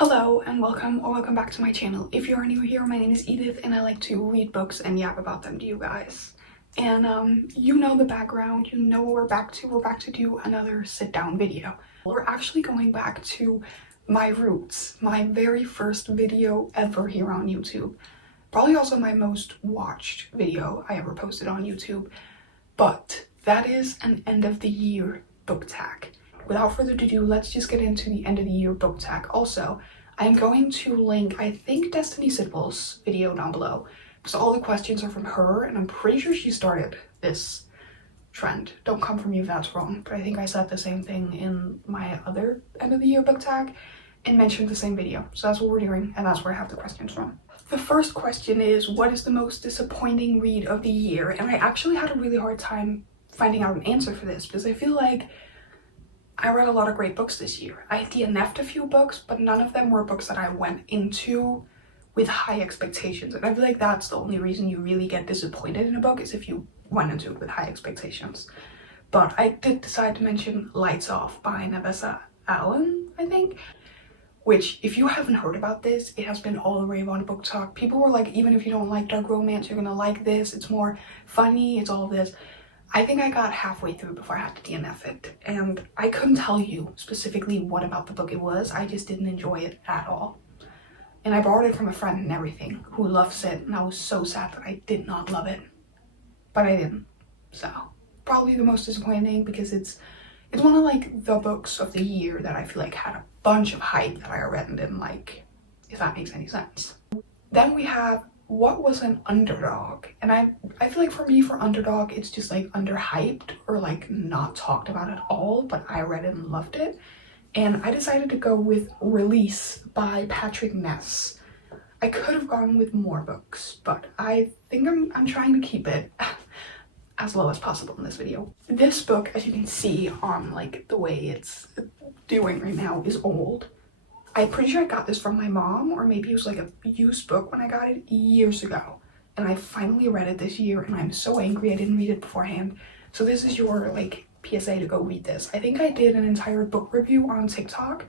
Hello and welcome back to my channel. If you are new here, my name is Edith and I like to read books and yap about them to you guys. And you know the background, you know what we're back to. We're back to do another sit down video. We're actually going back to my roots, my very first video ever here on YouTube. Probably also my most watched video I ever posted on YouTube. But that is an end of the year book tag. Without further ado, let's just get into the end of the year book tag. Also, I'm going to link, I think, Destiny Sitwell's video down below, because all the questions are from her, and I'm pretty sure she started this trend. Don't come for me if that's wrong, but I think I said the same thing in my other end of the year book tag and mentioned the same video. So that's what we're doing, and that's where I have the questions from. The first question is, what is the most disappointing read of the year? And I actually had a really hard time finding out an answer for this, because I feel like I read a lot of great books this year. I DNF'd a few books, but none of them were books that I went into with high expectations. And I feel like that's the only reason you really get disappointed in a book, is if you went into it with high expectations. But I did decide to mention Lights Off by Nevessa Allen, I think, which, if you haven't heard about this, it has been all the rave on BookTok. People were like, even if you don't like dark romance, you're gonna like this. It's more funny, it's all this. I think I got halfway through before I had to DNF it, and I couldn't tell you specifically what about the book it was. I just didn't enjoy it at all. And I borrowed it from a friend and everything who loves it, and I was so sad that I did not love it. But I didn't. So, probably the most disappointing, because it's one of like the books of the year that I feel like had a bunch of hype that I read and didn't like, if that makes any sense. Then we have what was an underdog, and I feel like for me, for underdog, it's just like underhyped or like not talked about at all, but I read it and loved it. And I decided to go with Release by Patrick Ness. I could have gone with more books, but I think I'm trying to keep it as low as possible in this video. This book, as you can see on like the way it's doing right now, is old. I'm pretty sure I got this from my mom, or maybe it was like a used book when I got it years ago. And I finally read it this year, and I'm so angry I didn't read it beforehand. So this is your like PSA to go read this. I think I did an entire book review on TikTok,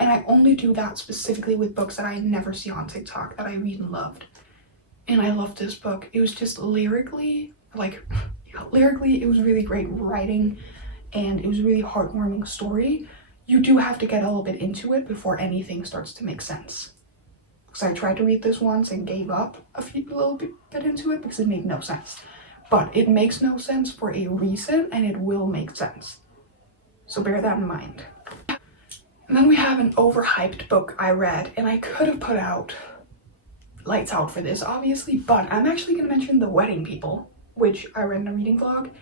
and I only do that specifically with books that I never see on TikTok that I read and loved. And I loved this book. It was just lyrically, it was really great writing, and it was a really heartwarming story. You do have to get a little bit into it before anything starts to make sense. Because I tried to read this once and gave up a little bit into it because it made no sense. But it makes no sense for a reason, and it will make sense. So bear that in mind. And then we have an overhyped book I read, and I could have put out Lights Out for this, obviously, but I'm actually going to mention The Wedding People, which I read in a reading vlog.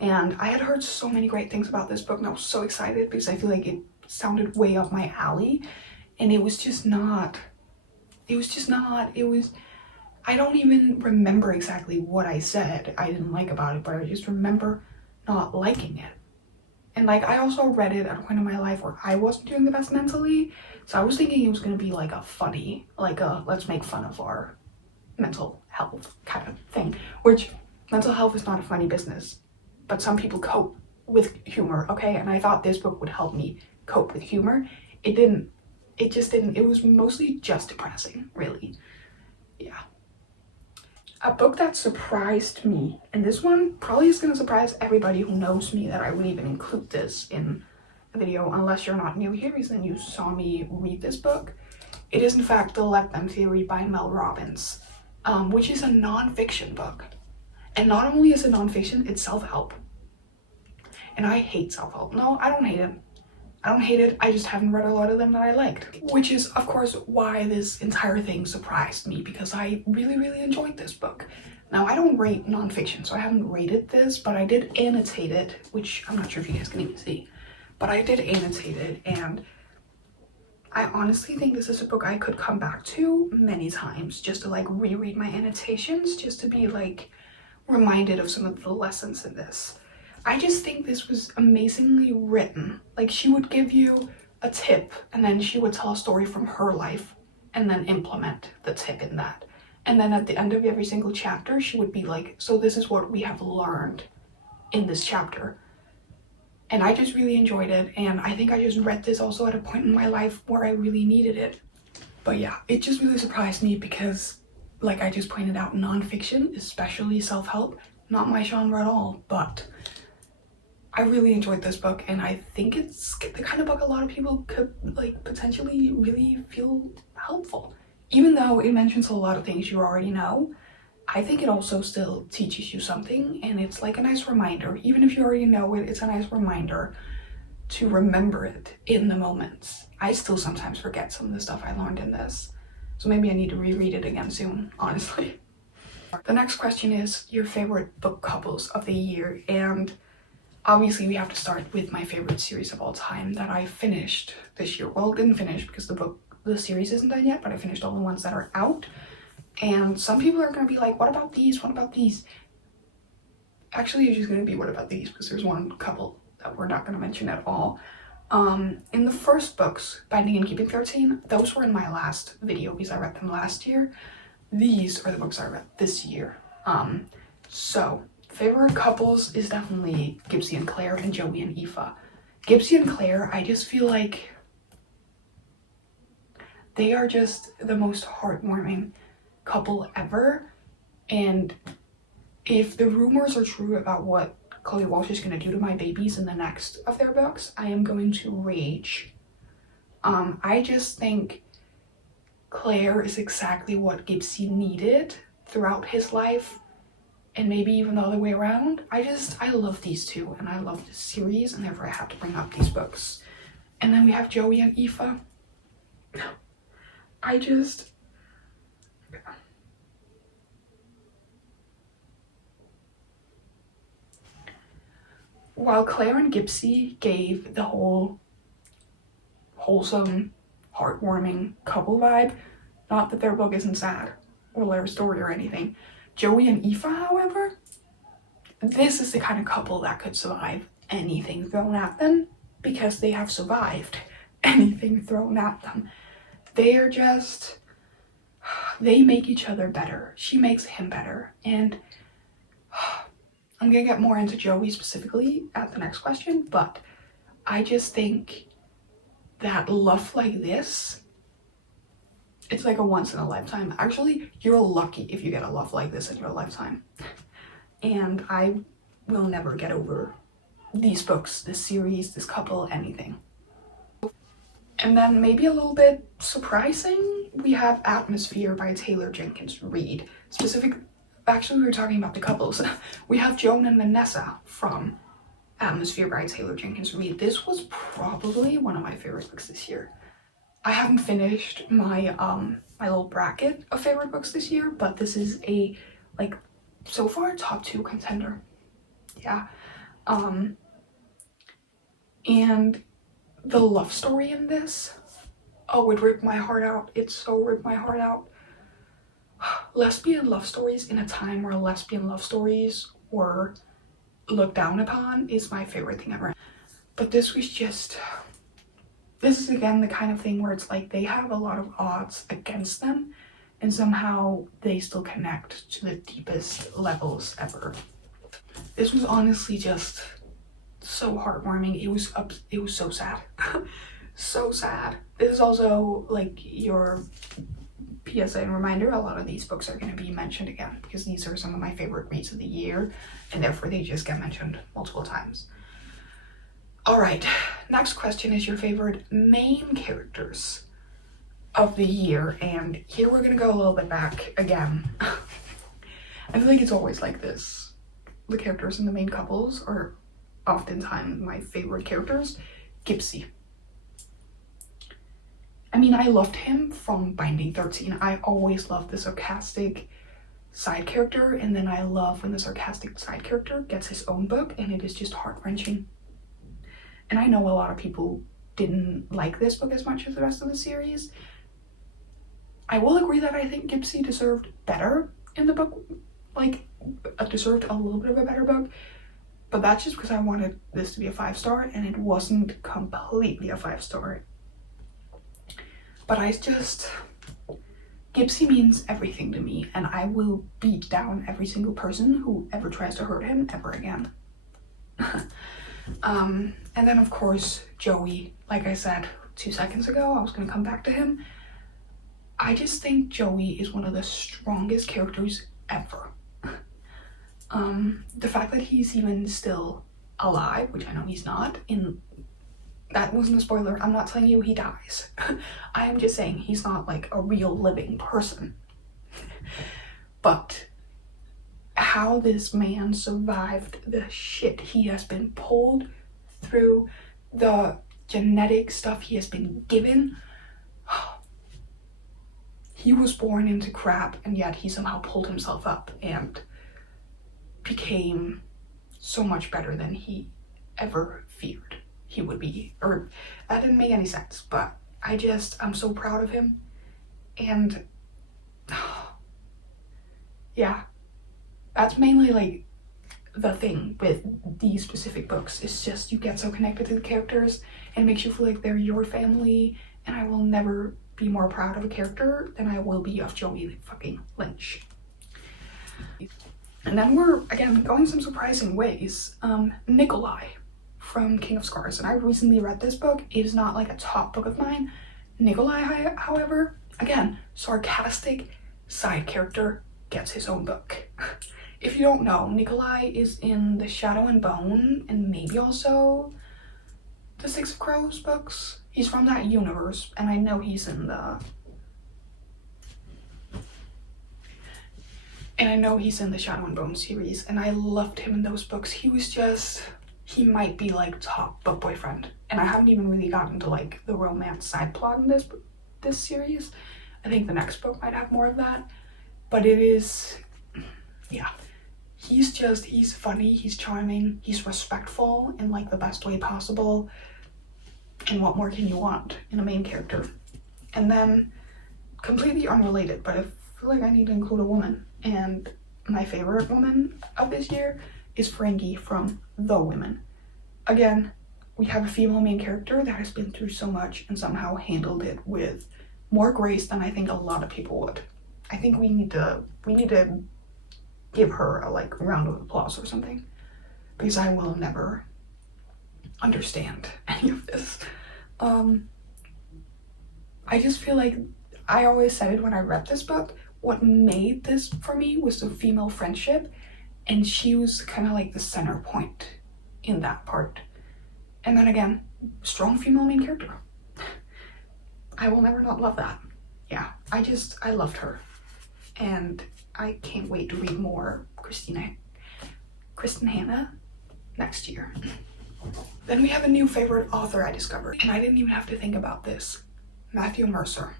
And I had heard so many great things about this book, and I was so excited because I feel like it sounded way up my alley. And it was not, I don't even remember exactly what I said I didn't like about it, but I just remember not liking it. And like, I also read it at a point in my life where I wasn't doing the best mentally, so I was thinking it was going to be like a funny, like a let's make fun of our mental health kind of thing, which mental health is not a funny business. But some people cope with humor, okay? And I thought this book would help me cope with humor. It didn't. It just didn't. It was mostly just depressing, really. Yeah. A book that surprised me, and this one probably is going to surprise everybody who knows me that I would even include this in a video, unless you're not new here, because then you saw me read this book. It is, in fact, The Let Them Theory by Mel Robbins, which is a non-fiction book. And not only is it nonfiction, it's self-help. And I hate self-help. No, I don't hate it. I just haven't read a lot of them that I liked. Which is, of course, why this entire thing surprised me, because I really, really enjoyed this book. Now, I don't rate nonfiction, so I haven't rated this, but I did annotate it, which I'm not sure if you guys can even see. But I did annotate it, and I honestly think this is a book I could come back to many times, just to like reread my annotations, just to be like reminded of some of the lessons in this. I just think this was amazingly written. Like, she would give you a tip, and then she would tell a story from her life and then implement the tip in that. And then at the end of every single chapter, she would be like, so this is what we have learned in this chapter. And I just really enjoyed it, and I think I just read this also at a point in my life where I really needed it. But yeah, it just really surprised me because, like I just pointed out, nonfiction, especially self-help, not my genre at all, but I really enjoyed this book, and I think it's the kind of book a lot of people could like potentially really feel helpful. Even though it mentions a lot of things you already know, I think it also still teaches you something, and it's like a nice reminder. Even if you already know it, it's a nice reminder to remember it in the moments. I still sometimes forget some of the stuff I learned in this, so maybe I need to reread it again soon, honestly. The next question is your favorite book couples of the year, and obviously we have to start with my favorite series of all time that I finished this year. Well, didn't finish because the series isn't done yet, but I finished all the ones that are out. And some people are going to be like, what about these? What about these? Actually, it's just going to be what about these, because there's one couple that we're not going to mention at all. In the first books, Binding and Keeping 13, those were in my last video because I read them last year. These are the books I read this year. So favorite couples is definitely Gypsy and Claire and Joey and Aoife. Gypsy and Claire, I just feel like they are just the most heartwarming couple ever. And if the rumors are true about what Chloe Walsh is going to do to my babies in the next of their books, I am going to rage. I just think Claire is exactly what Gypsy needed throughout his life, and maybe even the other way around. I love these two, and I love this series, and therefore I have to bring up these books. And then we have Joey and Aoife. While Claire and Gypsy gave the whole wholesome, heartwarming couple vibe, not that their book isn't sad or their story or anything, Joey and Aoife, however, this is the kind of couple that could survive anything thrown at them, because they have survived anything thrown at them. They make each other better. She makes him better. And I'm gonna get more into Joey specifically at the next question, but I just think that love like this, it's like a once in a lifetime. Actually, you're lucky if you get a love like this in your lifetime. And I will never get over these books, this series, this couple, anything. And then maybe a little bit surprising, we have Atmosphere by Taylor Jenkins Reid. Actually, we were talking about the couples. We have Joan and Vanessa from Atmosphere by Taylor Jenkins Reid. This was probably one of my favorite books this year. I haven't finished my my little bracket of favorite books this year, but this is a, like, so far top 2 contender. Yeah. And the love story in this, oh, it ripped my heart out. It so ripped my heart out. Lesbian love stories in a time where lesbian love stories were looked down upon is my favorite thing ever. But this is again the kind of thing where it's like they have a lot of odds against them, and somehow they still connect to the deepest levels ever. This was honestly just so heartwarming. It was so sad. So sad. This is also like your PSA and reminder, a lot of these books are going to be mentioned again because these are some of my favorite reads of the year, and therefore they just get mentioned multiple times. All right, next question is your favorite main characters of the year, and here we're going to go a little bit back again. I feel like it's always like this. The characters in the main couples are oftentimes my favorite characters. Gypsy. I mean, I loved him from Binding 13. I always loved the sarcastic side character, and then I love when the sarcastic side character gets his own book, and it is just heart-wrenching. And I know a lot of people didn't like this book as much as the rest of the series. I will agree that I think Gypsy deserved better in the book, like, deserved a little bit of a better book, but that's just because I wanted this to be a 5-star, and it wasn't completely a 5-star. But Gypsy means everything to me, and I will beat down every single person who ever tries to hurt him ever again. And then of course, Joey, like I said 2 seconds ago, I was gonna come back to him. I just think Joey is one of the strongest characters ever. The fact that he's even still alive, which I know he's not, that wasn't a spoiler, I'm not telling you he dies. I am just saying he's not like a real living person. But how this man survived the shit he has been pulled through, the genetic stuff he has been given. He was born into crap, and yet he somehow pulled himself up and became so much better than he ever feared he would be. Or that didn't make any sense, but I'm so proud of him. And yeah, that's mainly like the thing with these specific books. It's just you get so connected to the characters and it makes you feel like they're your family, and I will never be more proud of a character than I will be of Joey fucking Lynch. And then we're, again, going some surprising ways. Nikolai from King of Scars, and I recently read this book. It is not like a top book of mine. Nikolai, however, again, sarcastic side character gets his own book. If you don't know, Nikolai is in the Shadow and Bone and maybe also the Six of Crows books. He's from that universe, and I know he's in the Shadow and Bone series, and I loved him in those books. He might be like top book boyfriend, and I haven't even really gotten to like the romance side plot in this series. I think the next book might have more of that, but it is, yeah. He's funny, he's charming, he's respectful in like the best way possible. And what more can you want in a main character? And then, completely unrelated, but I feel like I need to include a woman. And my favorite woman of this year is Ferengi from The Women. Again, we have a female main character that has been through so much and somehow handled it with more grace than I think a lot of people would. I think we need to give her a like round of applause or something, because I will never understand any of this. I just feel like I always said it when I read this book, what made this for me was the female friendship, and she was kind of like the center point in that part. And then again, strong female main character. I will never not love that. Yeah, I loved her, and I can't wait to read more Kristen Hanna next year. Then we have a new favorite author I discovered, and I didn't even have to think about this. Matthew Mercer.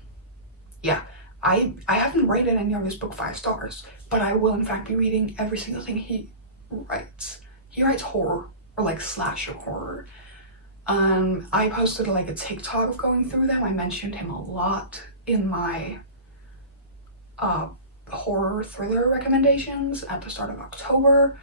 Yeah, I haven't rated any of his book 5 stars, but I will in fact be reading every single thing he writes. He writes horror, or like slasher horror. I posted like a TikTok of going through them. I mentioned him a lot in my horror thriller recommendations at the start of October.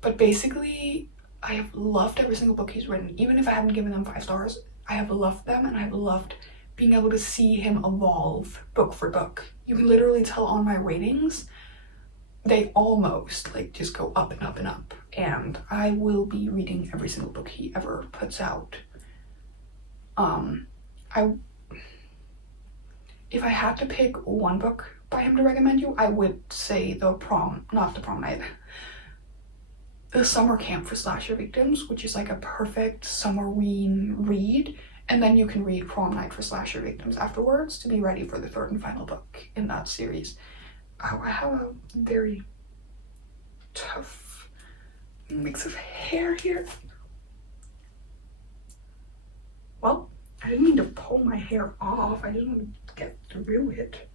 But basically, I have loved every single book he's written. Even if I haven't given them 5 stars, I have loved them, and I've loved being able to see him evolve book for book. You can literally tell on my ratings, they almost like just go up and up and up. And I will be reading every single book he ever puts out. If I had to pick one book by him to recommend you, I would say The Summer Camp for Slasher Victims, which is like a perfect summerween read, and then you can read Prom Night for Slasher Victims afterwards to be ready for the 3rd and final book in that series. I have a very tough mix of hair here. Well, I didn't mean to pull my hair off, I just wanted to get through it.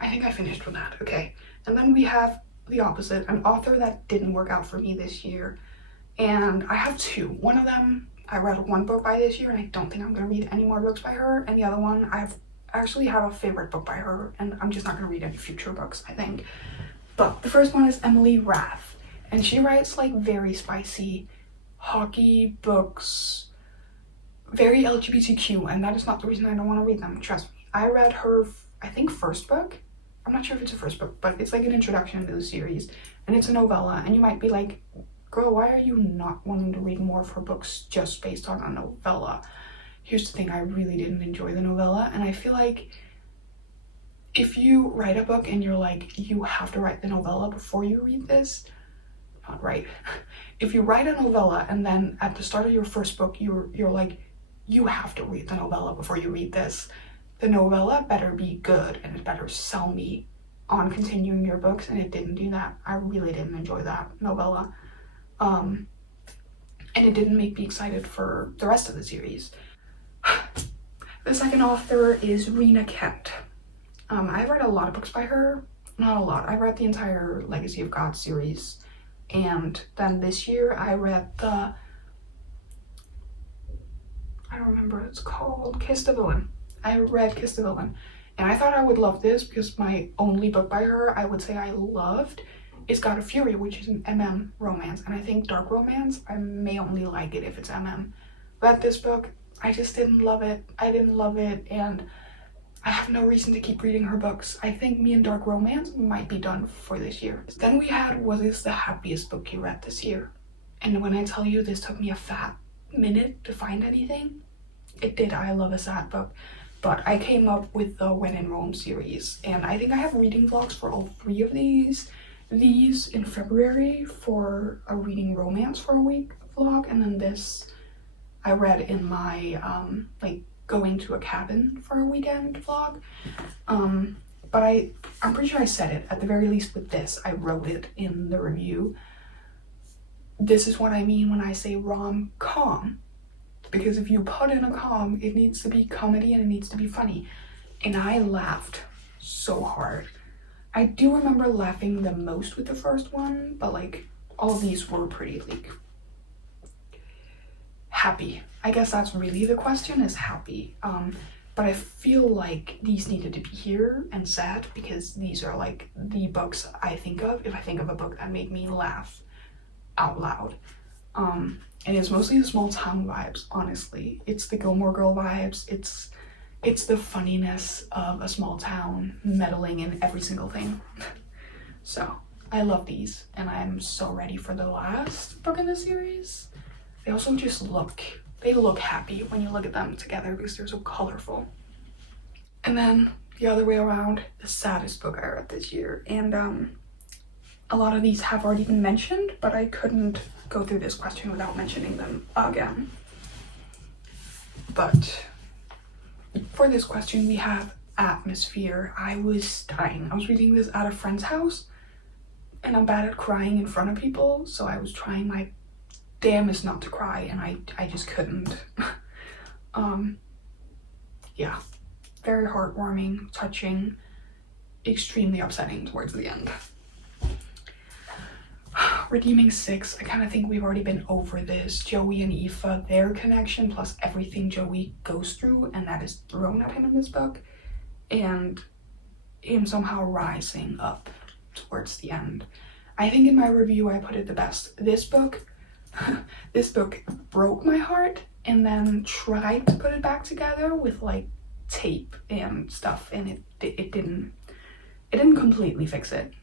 I think I finished with that, okay. And then we have the opposite, an author that didn't work out for me this year, and I have 2. One of them, I read 1 book by this year, and I don't think I'm gonna read any more books by her, and the other one, I actually have a favorite book by her, and I'm just not gonna read any future books, I think. But the first one is Emily Rath, and she writes like very spicy hockey books, very LGBTQ, and that is not the reason I don't want to read them, trust me. I read her, I think, first book. I'm not sure if it's her first book, but it's like an introduction to the series, and it's a novella, and you might be like, girl, why are you not wanting to read more of her books just based on a novella? here's the thing, I really didn't enjoy the novella, and I feel like if you write a book and you're like, you have to write the novella before you read this, not right. If you write a novella and then at the start of your first book, you're like, you have to read the novella before you read this, the novella better be good and it better sell me on continuing your books, and it didn't do that. I really didn't enjoy that novella. And it didn't make me excited for the rest of the series. The second author is Rena Kent. I've read a lot of books by her. Not a lot. I read the entire Legacy of God series. And then this year I read I don't remember what it's called, Kiss the Villain. I read Kiss the Villain. And I thought I would love this because my only book by her I would say I loved is God of Fury, which is an MM romance. And I think dark romance, I may only like it if it's MM. But this book, I just didn't love it. I didn't love it, and I have no reason to keep reading her books. I think me and dark romance might be done for this year. Then we had What is the Happiest Book You Read This Year? And when I tell you this took me a fat minute to find anything, it did. I love a sad book. But I came up with the When in Rome series, and I think I have reading vlogs for all 3 of these. These in February for a reading romance for a week vlog, and then this I read in my like going to a cabin for a weekend vlog. But I'm pretty sure I said it, at the very least with this, I wrote it in the review. This is what I mean when I say rom-com. Because if you put in a com, it needs to be comedy and it needs to be funny. And I laughed so hard. I do remember laughing the most with the first one, but like all of these were pretty like happy. I guess that's really the question, is happy. But I feel like these needed to be here and sad because these are like the books I think of if I think of a book that made me laugh out loud. And it's mostly the small town vibes, honestly. It's the Gilmore Girl vibes. It's the funniness of a small town meddling in every single thing. So I love these, and I'm so ready for the last book in the series. They also just look happy when you look at them together because they're so colorful. And then the other way around, the saddest book I read this year. And a lot of these have already been mentioned, but I couldn't go through this question without mentioning them again. But for this question, we have Atmosphere. I was dying. I was reading this at a friend's house, and I'm bad at crying in front of people, so I was trying my damnedest not to cry, and I just couldn't. Yeah, very heartwarming, touching, extremely upsetting towards the end. Redeeming Six, I kind of think we've already been over this. Joey and Aoife, their connection plus everything Joey goes through and that is thrown at him in this book, and him somehow rising up towards the end. I think in my review I put it the best. This book broke my heart and then tried to put it back together with like tape and stuff, and it didn't completely fix it.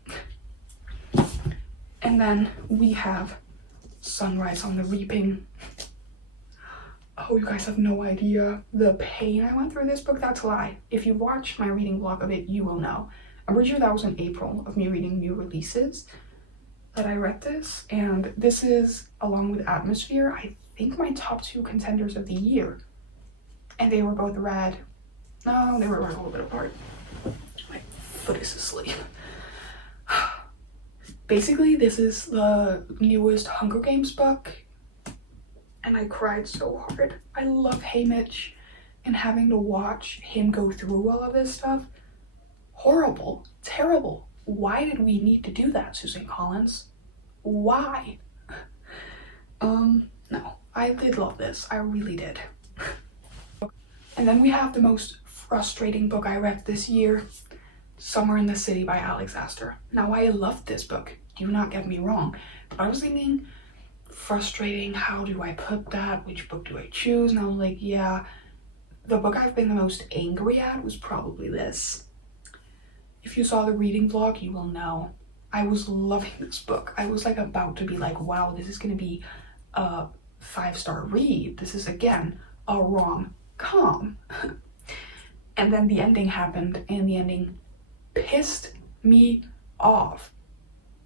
And then we have Sunrise on the Reaping. Oh, you guys have no idea the pain I went through this book. That's a lie. If you watched my reading vlog of it, you will know. I'm pretty sure that was in April of me reading new releases that I read this. And this is, along with Atmosphere, I think my top 2 contenders of the year. And they were both read. No, they were read a little bit apart. My foot is asleep. Basically, this is the newest Hunger Games book, and I cried so hard. I love Haymitch, and having to watch him go through all of this stuff, horrible, terrible. Why did we need to do that, Susan Collins? Why? No, I did love this. I really did. And then we have the most frustrating book I read this year, Summer in the City by Alex Astor. Now, I loved this book, do not get me wrong, but I was thinking, frustrating, how do I put that? Which book do I choose? And I was like, yeah, the book I've been the most angry at was probably this. If you saw the reading vlog, you will know. I was loving this book. I was like about to be like, wow, this is gonna be a 5-star read. This is, again, a rom-com. calm. And then the ending happened, and the ending pissed me off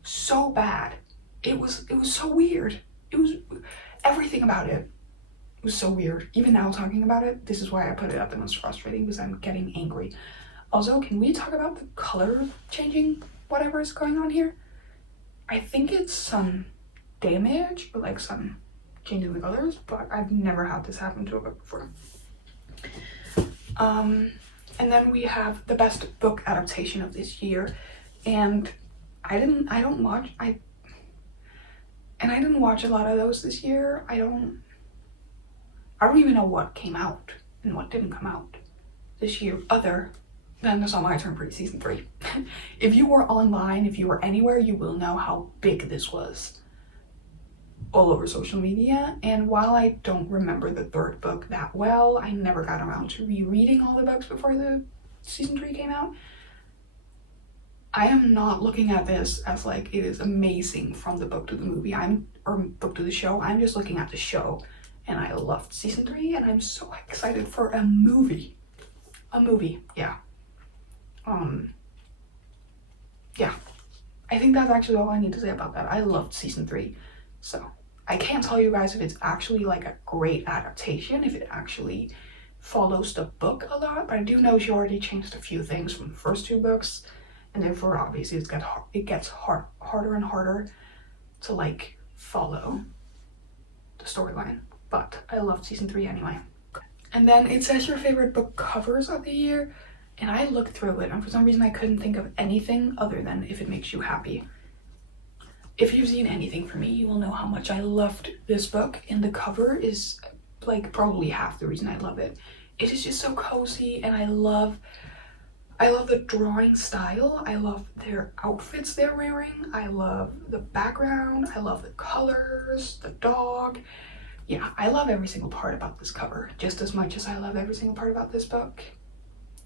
so bad. It was so weird. It was everything about it was so weird. Even now talking about it, this is why I put it at the most frustrating, because I'm getting angry. Also, can we talk about the color changing whatever is going on here? I think it's some damage or like some changing the colors, but I've never had this happen to a book before. And then we have the best book adaptation of this year, and I didn't watch a lot of those this year. I don't even know what came out and what didn't come out this year, other than The Saw My Turn Pretty Season 3. If you were online, if you were anywhere, you will know how big this was all over social media. And while I don't remember the third book that well, I never got around to rereading all the books before the season 3 came out. I am not looking at this as like it is amazing from the book to the movie, or book to the show. I'm just looking at the show, and I loved season 3, and I'm so excited for a movie. Yeah. Yeah. I think that's actually all I need to say about that. I loved season 3, so I can't tell you guys if it's actually like a great adaptation, if it actually follows the book a lot, but I do know she already changed a few things from the first 2 books, and therefore obviously it gets harder and harder to like follow the storyline. But I loved season 3 anyway. And then it says your favorite book covers of the year, and I looked through it, and for some reason I couldn't think of anything other than If It Makes You Happy. If you've seen anything from me, you will know how much I loved this book, and the cover is like probably half the reason I love it. It is just so cozy, and I love the drawing style. I love their outfits they're wearing. I love the background. I love the colors, the dog. Yeah, I love every single part about this cover, just as much as I love every single part about this book.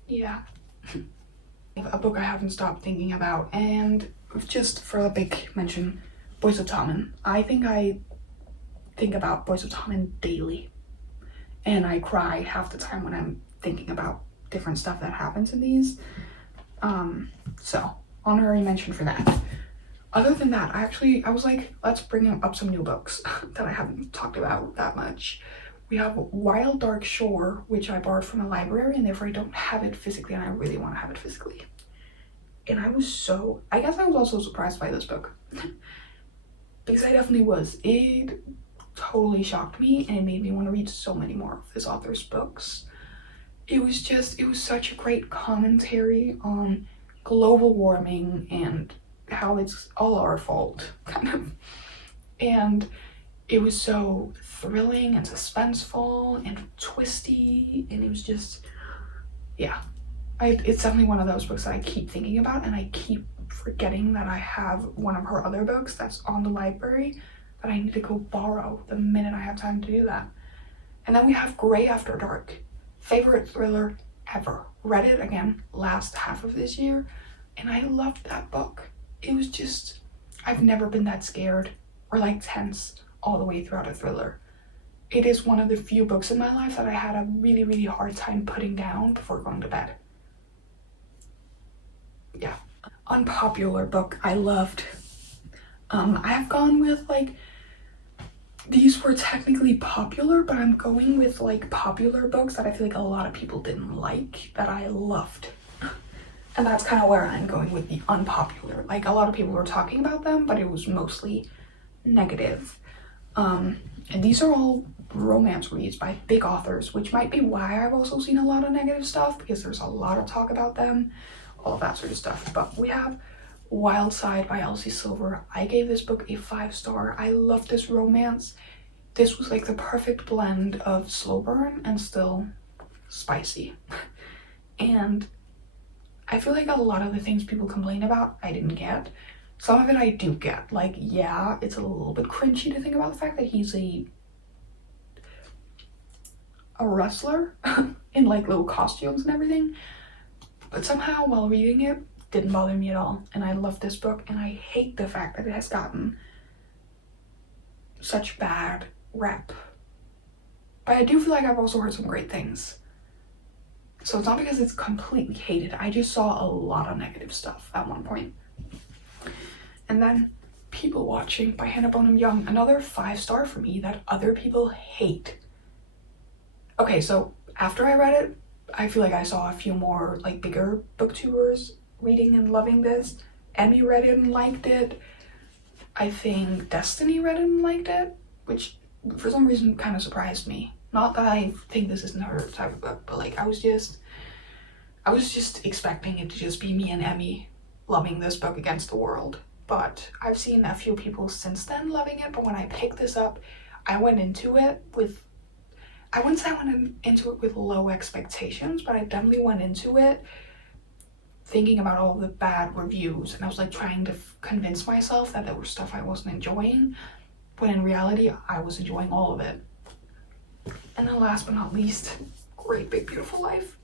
Yeah. A book I haven't stopped thinking about, and just for a big mention, Boys of Tommen. I think about Boys of Tommen daily, and I cry half the time when I'm thinking about different stuff that happens in these. So honorary mention for that. Other than that, I was like, let's bring up some new books that I haven't talked about that much. We have Wild Dark Shore, which I borrowed from a library, and therefore I don't have it physically, and I really want to have it physically. And I guess I was also surprised by this book. Because I definitely was. It totally shocked me, and it made me want to read so many more of this author's books. It was such a great commentary on global warming and how it's all our fault, kind of. And it was so thrilling and suspenseful and twisty, and it was just, yeah. It's definitely one of those books that I keep thinking about, and I keep forgetting that I have one of her other books that's on the library that I need to go borrow the minute I have time to do that. And then we have Grey After Dark. Favorite thriller ever. Read it again last half of this year, and I loved that book. It was just, I've never been that scared or like tense all the way throughout a thriller. It is one of the few books in my life that I had a really, really hard time putting down before going to bed. Yeah. Unpopular book I loved. I have gone with like, these were technically popular, but I'm going with like popular books that I feel like a lot of people didn't like that I loved. And that's kind of where I'm going with the unpopular. Like, a lot of people were talking about them, but it was mostly negative. And these are all romance reads by big authors, which might be why I've also seen a lot of negative stuff, because there's a lot of talk about them, all of that sort of stuff. But we have Wild Side by Elsie Silver. I gave this book a 5-star. I love this romance. This was like the perfect blend of slow burn and still spicy. And I feel like a lot of the things people complain about, I didn't get. Some of it I do get. Like, yeah, it's a little bit cringy to think about the fact that he's a wrestler in like little costumes and everything. But somehow while reading it, didn't bother me at all. And I love this book, and I hate the fact that it has gotten such bad rep. But I do feel like I've also heard some great things. So it's not because it's completely hated. I just saw a lot of negative stuff at one point. And then People Watching by Hannah Bonham Young, another 5-star for me that other people hate. Okay, so after I read it, I feel like I saw a few more like bigger booktubers reading and loving this. Emmy read it and liked it. I think Destiny read it and liked it, which for some reason kind of surprised me. Not that I think this isn't her type of book, but like I was just expecting it to just be me and Emmy loving this book against the world. But I've seen a few people since then loving it, but when I picked this up, I went into it with, I wouldn't say I went into it with low expectations, but I definitely went into it thinking about all the bad reviews, and I was like trying to convince myself that there was stuff I wasn't enjoying, when in reality I was enjoying all of it. And then last but not least, Great Big Beautiful Life.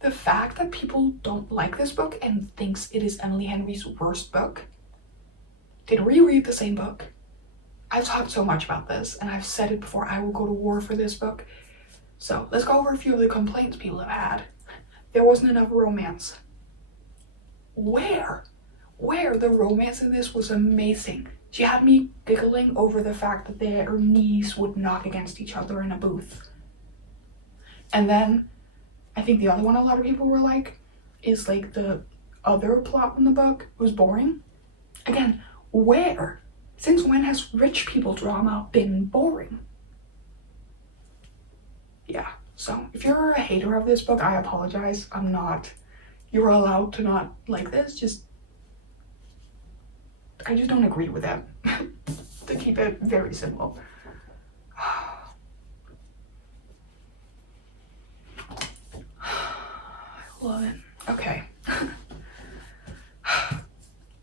The fact that people don't like this book and thinks it is Emily Henry's worst book. Did we read the same book? I've talked so much about this, and I've said it before, I will go to war for this book. So let's go over a few of the complaints people have had. There wasn't enough romance. Where? The romance in this was amazing. She had me giggling over the fact that their knees would knock against each other in a booth. And then, I think the other one a lot of people were like, is like the other plot in the book was boring. Again, where? Since when has rich people drama been boring? Yeah, so if you're a hater of this book, I apologize. I'm not. You're allowed to not like this. I just don't agree with that. To keep it very simple. I love it. Okay.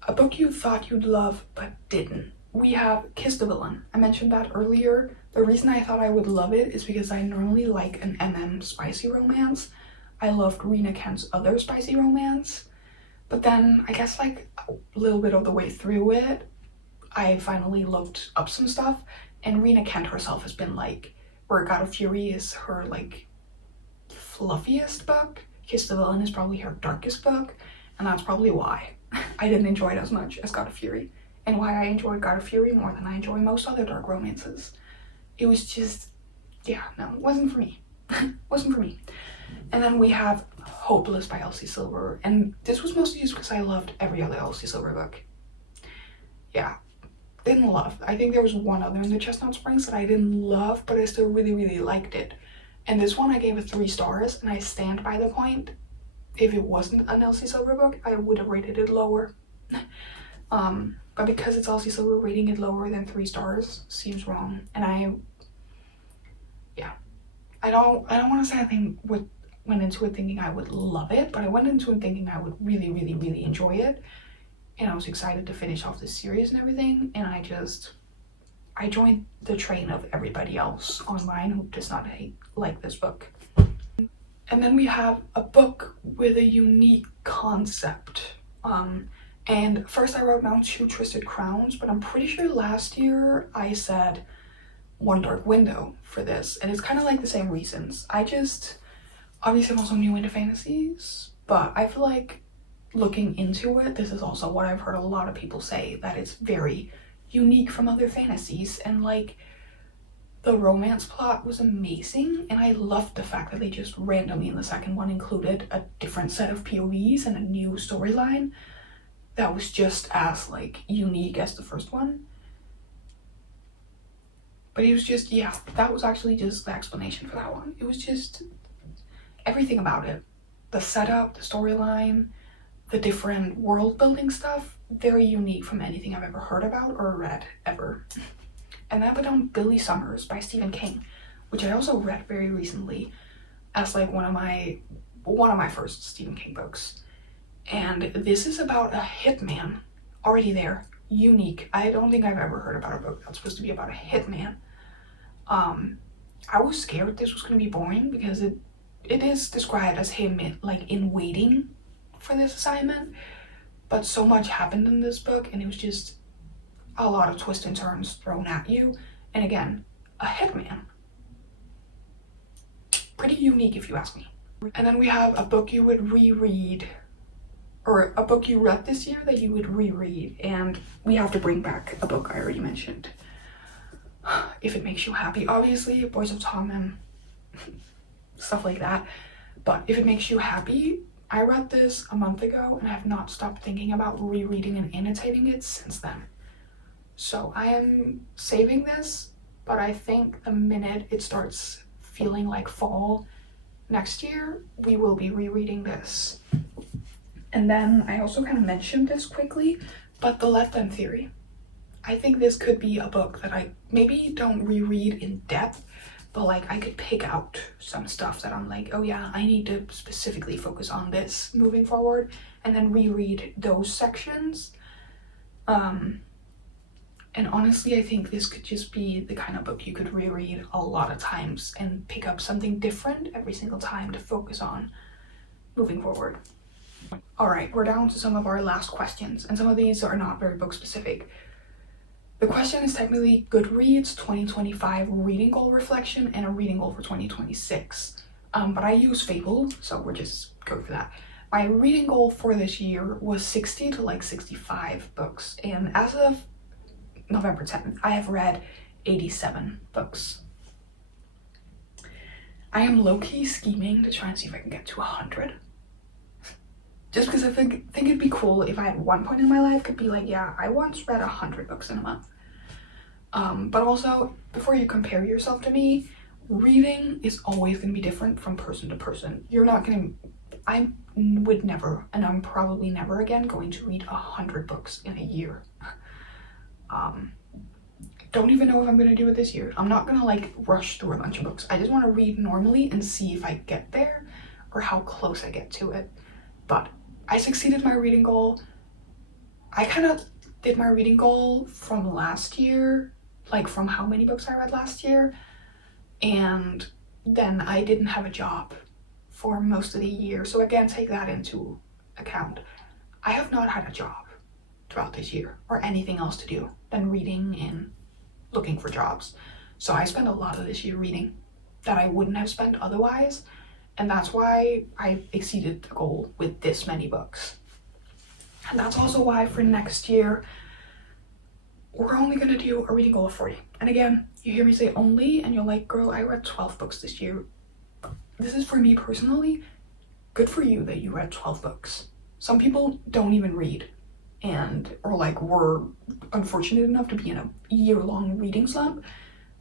A book you thought you'd love but didn't. We have Kiss the Villain. I mentioned that earlier. The reason I thought I would love it is because I normally like an MM spicy romance. I loved Rena Kent's other spicy romance. But then I guess like a little bit of the way through it, I finally looked up some stuff, and Rena Kent herself has been like, where God of Fury is her like fluffiest book, Kiss the Villain is probably her darkest book, and that's probably why I didn't enjoy it as much as God of Fury, and why I enjoyed God of Fury more than I enjoy most other dark romances. It was just, yeah, no, it wasn't for me. Wasn't for me. And then we have Hopeless by Elsie Silver, and this was mostly just because I loved every other Elsie Silver book. Yeah, didn't love. I think there was one other in the Chestnut Springs that I didn't love, but I still really, really liked it. And this one I gave it 3 stars, and I stand by the point. If it wasn't an Elsie Silver book, I would have rated it lower. But because it's Elsie Silver, rating it lower than 3 stars seems wrong. And I don't want to say I went into it thinking I would love it, but I went into it thinking I would really, really, really enjoy it. And I was excited to finish off this series and everything, and I joined the train of everybody else online who does not like this book. And then we have a book with a unique concept. And first I wrote down 2 Twisted Crowns, but I'm pretty sure last year I said One Dark Window for this, and it's kind of like the same reasons. Obviously I'm also new into fantasies, but I feel like looking into it, this is also what I've heard a lot of people say, that it's very unique from other fantasies, and like the romance plot was amazing, and I loved the fact that they just randomly in the second one included a different set of POVs and a new storyline that was just as like unique as the first one. But it was just, yeah, that was actually just the explanation for that one. It was just everything about it. The setup, the storyline, the different world building stuff, very unique from anything I've ever heard about or read ever. And then I put down Billy Summers by Stephen King, which I also read very recently as like one of my first Stephen King books. And this is about a hitman, already there, unique. I don't think I've ever heard about a book that's supposed to be about a hitman. I was scared this was going to be boring because it is described as him like in waiting for this assignment, but so much happened in this book, and it was just a lot of twists and turns thrown at you. And again, a hitman. Pretty unique if you ask me. And then we have a book you would reread, or a book you read this year that you would reread. And we have to bring back a book I already mentioned. If It Makes You Happy, obviously, Boys of Tommen, stuff like that. But If It Makes You Happy, I read this a month ago and I have not stopped thinking about rereading and annotating it since then. So I am saving this, but I think the minute it starts feeling like fall next year, we will be rereading this. And then I also kind of mentioned this quickly, but The Let Them Theory. I think this could be a book that I maybe don't reread in depth, but like I could pick out some stuff that I'm like, oh yeah, I need to specifically focus on this moving forward, and then reread those sections. And honestly, I think this could just be the kind of book you could reread a lot of times and pick up something different every single time to focus on moving forward. All right, we're down to some of our last questions, and some of these are not very book specific. The question is technically Goodreads 2025 reading goal reflection and a reading goal for 2026. But I use Fable, so we're just going for that. My reading goal for this year was 60 to like 65 books, and as of November 10th, I have read 87 books. I am low-key scheming to try and see if I can get to 100. Just because I think it'd be cool if I at one point in my life could be like, yeah, I once read 100 books in a month. But also, before you compare yourself to me, reading is always going to be different from person to person. I would never, and I'm probably never again going to read 100 books in a year. Don't even know if I'm going to do it this year. I'm not going to like rush through a bunch of books. I just want to read normally and see if I get there or how close I get to it. But I succeeded my reading goal. I kind of did my reading goal from last year, like from how many books I read last year. And then I didn't have a job for most of the year. So again, take that into account. I have not had a job throughout this year or anything else to do than reading and looking for jobs. So I spent a lot of this year reading that I wouldn't have spent otherwise. And that's why I exceeded the goal with this many books. And that's also why for next year, we're only going to do a reading goal of 40. And again, you hear me say only, and you're like, girl, I read 12 books this year. This is for me personally. Good for you that you read 12 books. Some people don't even read or like were unfortunate enough to be in a year-long reading slump.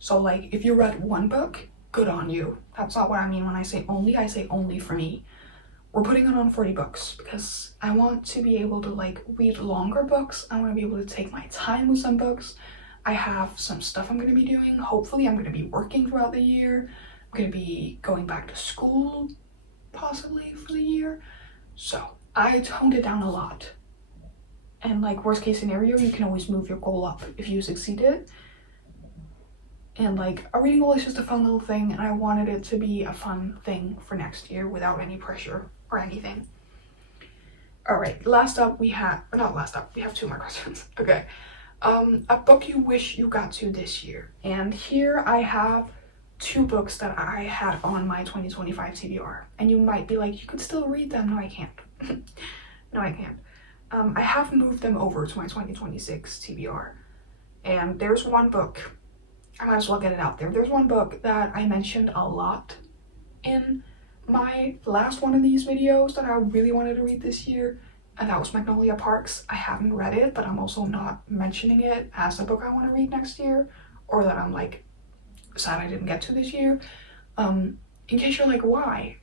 So like if you read one book, good on you. That's not what I mean when I say only for me. We're putting it on 40 books because I want to be able to like read longer books. I want to be able to take my time with some books. I have some stuff I'm going to be doing. Hopefully I'm going to be working throughout the year. I'm going to be going back to school possibly for the year. So I toned it down a lot. And like worst case scenario, you can always move your goal up if you succeeded. And like a reading goal is just a fun little thing, and I wanted it to be a fun thing for next year without any pressure or anything. All right, we have two more questions. Okay. A book you wish you got to this year. And here I have 2 books that I had on my 2025 TBR. And you might be like, you could still read them. No, I can't. No, I can't. I have moved them over to my 2026 TBR. And there's one book, I might as well get it out there. There's one book that I mentioned a lot in my last one of these videos that I really wanted to read this year, and that was Magnolia Parks. I haven't read it, but I'm also not mentioning it as a book I want to read next year, or that I'm like sad I didn't get to this year. In case you're like, why?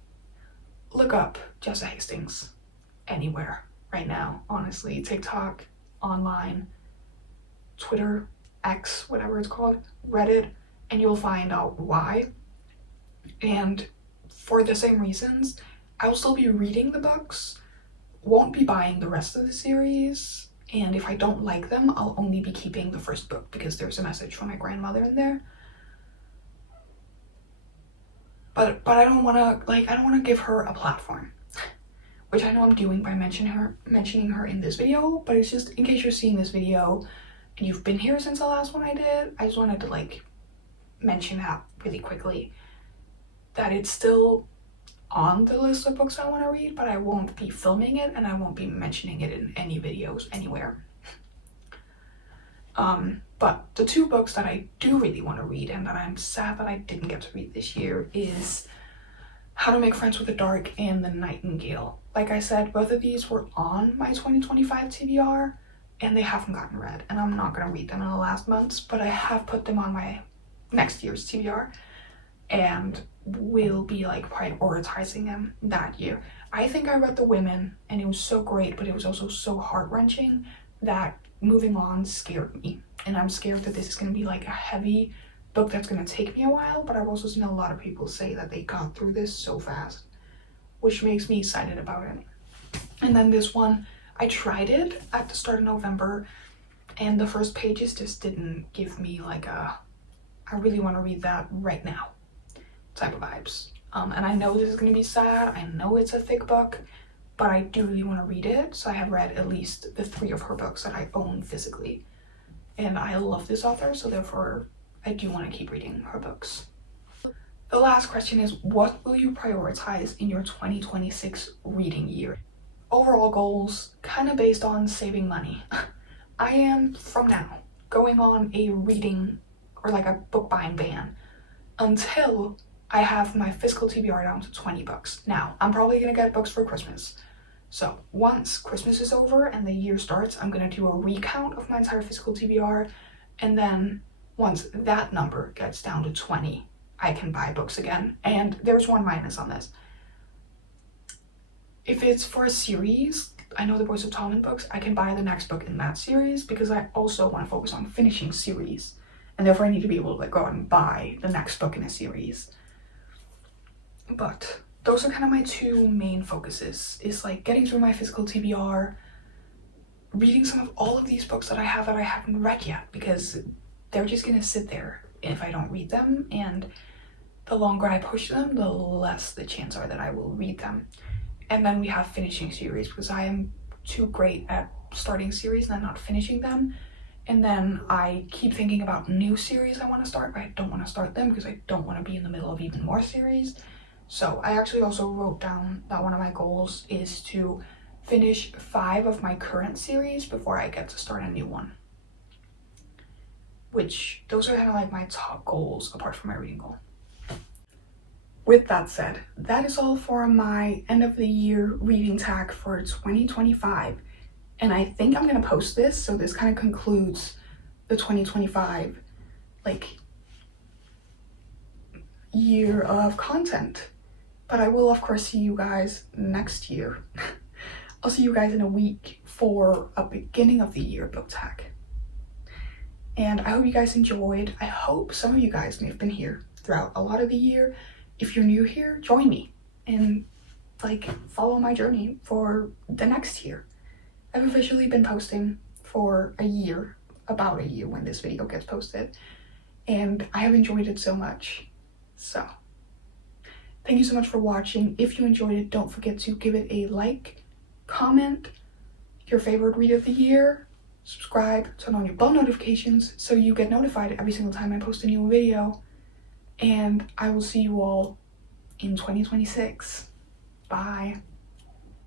Look up Jessa Hastings anywhere right now, honestly. TikTok, online, Twitter, X, whatever it's called, Reddit, and you'll find out why. And for the same reasons, I will still be reading the books, won't be buying the rest of the series, and if I don't like them, I'll only be keeping the first book because there's a message from my grandmother in there. But I don't want to give her a platform, which I know I'm doing by mentioning her in this video, but it's just in case you're seeing this video and you've been here since the last one I did, I just wanted to like mention that really quickly, that it's still on the list of books I want to read, but I won't be filming it and I won't be mentioning it in any videos anywhere. But the 2 books that I do really want to read and that I'm sad that I didn't get to read this year is How to Make Friends with the Dark and The Nightingale. Like I said, both of these were on my 2025 TBR and they haven't gotten read, and I'm not going to read them in the last months, but I have put them on my next year's TBR and will be like prioritizing them that year. I think I read The Women and it was so great, but it was also so heart-wrenching that moving on scared me, and I'm scared that this is going to be like a heavy book that's going to take me a while, but I've also seen a lot of people say that they got through this so fast, which makes me excited about it. And then this one, I tried it at the start of November and the first pages just didn't give me like a I really want to read that right now type of vibes. And I know this is going to be sad, I know it's a thick book, but I do really want to read it, so I have read at least the 3 of her books that I own physically. And I love this author, so therefore I do want to keep reading her books. The last question is, what will you prioritize in your 2026 reading year? Overall goals, kind of based on saving money. I am, from now, going on a reading or like a book buying ban until I have my physical TBR down to 20 books. Now, I'm probably going to get books for Christmas. So once Christmas is over and the year starts, I'm going to do a recount of my entire physical TBR. And then once that number gets down to 20, I can buy books again. And there's one minus on this. If it's for a series, I know the Boys of Tommen books, I can buy the next book in that series because I also want to focus on finishing series. And therefore I need to be able to like go out and buy the next book in a series. But those are kind of my 2 main focuses, is like getting through my physical TBR, reading some of all of these books that I haven't read yet, because they're just gonna sit there if I don't read them, and the longer I push them, the less the chance are that I will read them. And then we have finishing series, because I am too great at starting series and then not finishing them. And then I keep thinking about new series I want to start, but I don't want to start them because I don't want to be in the middle of even more series. So I actually also wrote down that one of my goals is to finish 5 of my current series before I get to start a new one. Which, those are kind of like my top goals apart from my reading goal. With that said, that is all for my end of the year reading tag for 2025. And I think I'm going to post this, so this kind of concludes the 2025 like year of content. But I will of course see you guys next year. I'll see you guys in a week for a beginning of the year book tag. And I hope you guys enjoyed. I hope some of you guys may have been here throughout a lot of the year. If you're new here, join me and like follow my journey for the next year. I've officially been posting for a year, about a year when this video gets posted, and I have enjoyed it so much. So thank you so much for watching. If you enjoyed it, don't forget to give it a like, comment your favorite read of the year, subscribe, turn on your bell notifications so you get notified every single time I post a new video, and I will see you all in 2026. Bye.